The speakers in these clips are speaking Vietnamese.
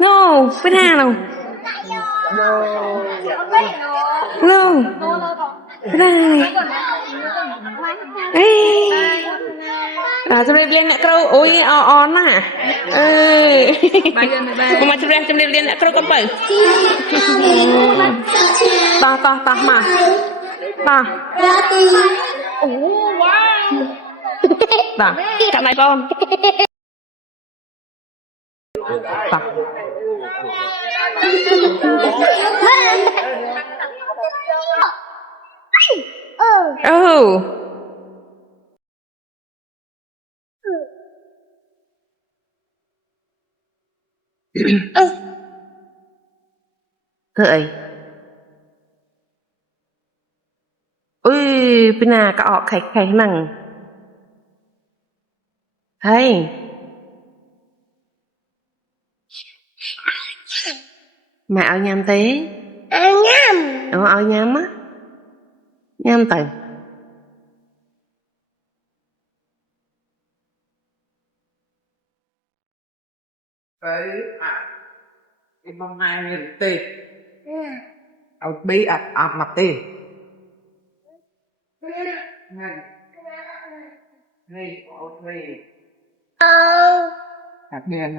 No, bên nào đâu? No. Bên này. Ê. À, chụp lên nè câu, ôi on à. Ơi. Mà chụp lên nè câu con bự. To mà. To. Wow. Đó, chạm này con. Đó. Oh. Cười. Ui, pina ka ọt khạch năng. Hey. Mà ao nhâm tí. Ao nhâm. Ao nhâm á. Nhâm từ. Cái cái bông này là tê. Ao bí mặt tê. Này ao tê. Thật nhiên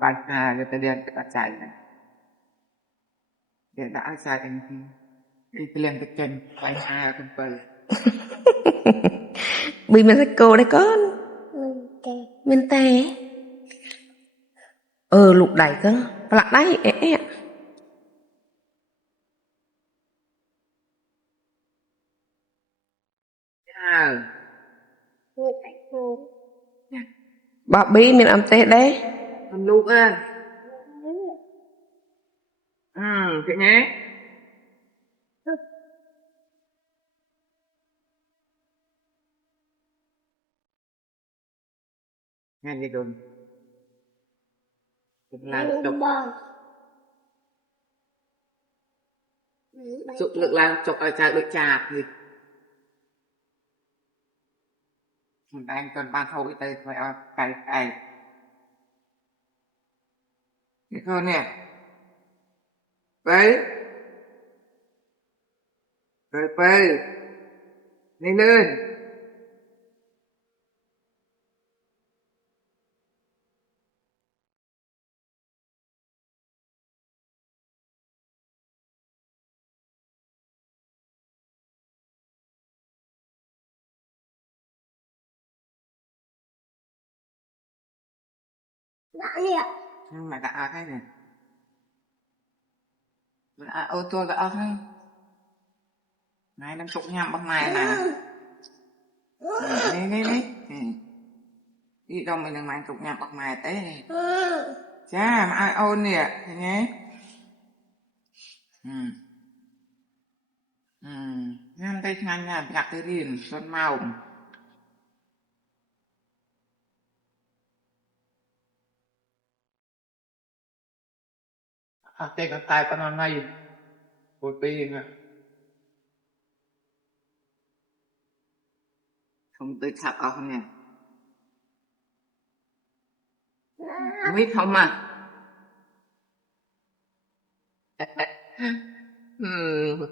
bạch người ta điền cái bạch chạy này. Để đã xa thành thì đi lên cái chân bạch con bờ. Bị mình sẽ cô đây con. Mình tè. Lục đẩy cơ. Lạc đấy. Bà bí mình ăn tê đấy. Con lục ơi. Thế nhé. Nghe đi con. Chụp lực là chụp ở chạc được chạc thì anh còn ban thâu cái tay phải cày cái con nè đấy rồi phê lên lên nhưng mà đã cái này ô tô đã cái này đang trụng nhầm bằng này nè đấy đi đâu mình đừng mang trụng nhầm bằng này thế này chà mà ai ôn nè thế nhé ngăn tay ngăn nha nhặt cái rìm con màu tay con tay con này một pin nè không tới chặt ốc nè biết không à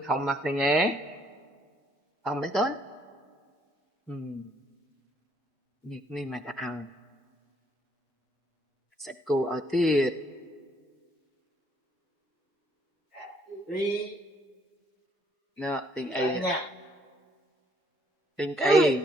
không mặc thì nhé không biết tới nhiệt ni mà tạo sẽ cô ở tiệt đi nè tình ấy tình ấy